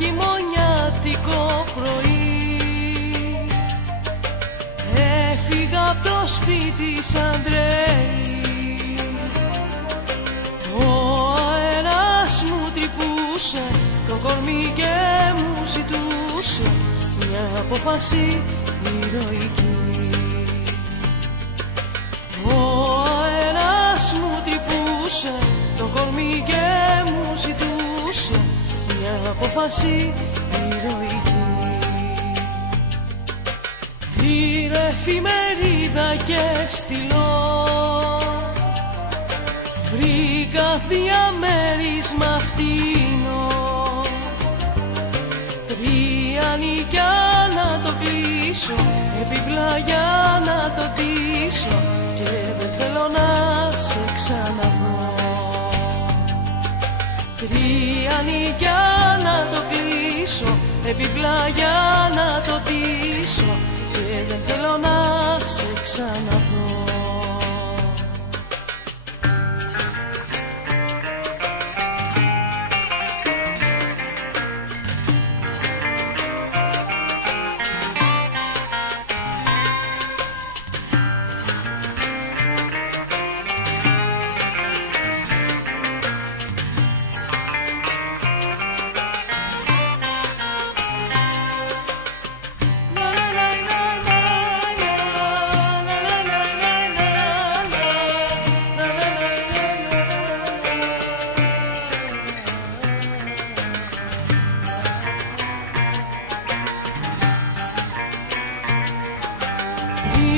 χειμωνιάτικο πρωί έφυγα από το σπίτι σαν τρέλη. Ο αέρας μου τρυπούσε το κορμί και μου ζητούσε μια απόφαση ηρωική. Ο αέρας μου τρυπούσε το κορμί και μου ζητούσε μια απόφαση ηρωική. Πήρε εφημερίδα και στυλό, βρήκα διαμέρισμα φτηνό, 3 νοικιά να το κλείσω, επιπλά για να το ντύσω και δεν θέλω να σε ξαναδώ. 3 νοικιά να το κλείσω, επιπλά για να το ντύσω και δεν θέλω να σε ξαναδώ.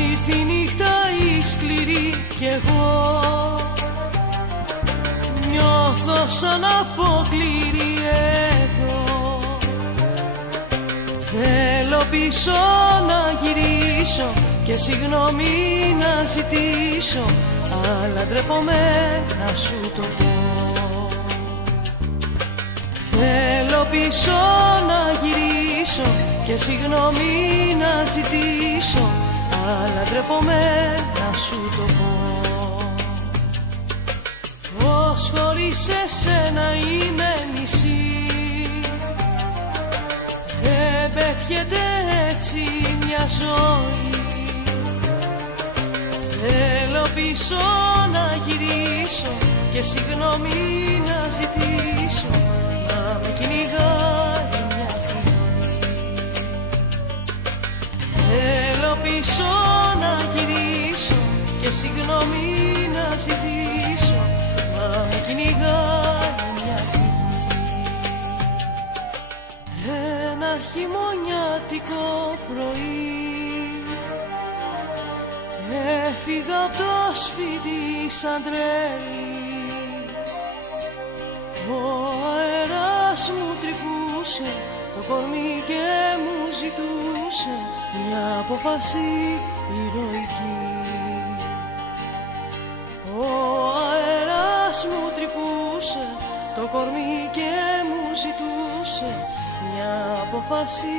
Ήρθε η νύχτα η σκληρή κι εγώ νιώθω σαν αποκλήρη εδώ. Θέλω πίσω να γυρίσω και συγγνώμη να ζητήσω, αλλά ντρέπομαι να σου το πω. Θέλω πίσω να γυρίσω και συγγνώμη να ζητήσω, αλλά ντρέπομαι να σου το πω. Πως χωρίς εσένα είμαι νησί, δεν πετιέται έτσι μια ζωή. Θέλω πίσω να γυρίσω και συγγνώμη να ζητήσω, να με κυνηγάει μια φυγή. Θέλω πίσω να γυρίσω και συγγνώμη να ζητήσω, να με κυνηγάει μια φυγή. Ένα χειμωνιάτικο πρωί έφυγα από το σπίτι σαν τρέλη. Ο αέρας μου τρυπούσε το κορμί και μου ζητούσε μια απόφαση ηρωική. Ο αέρας μου τρυπούσε το κορμί και μου ζητούσε μια απόφαση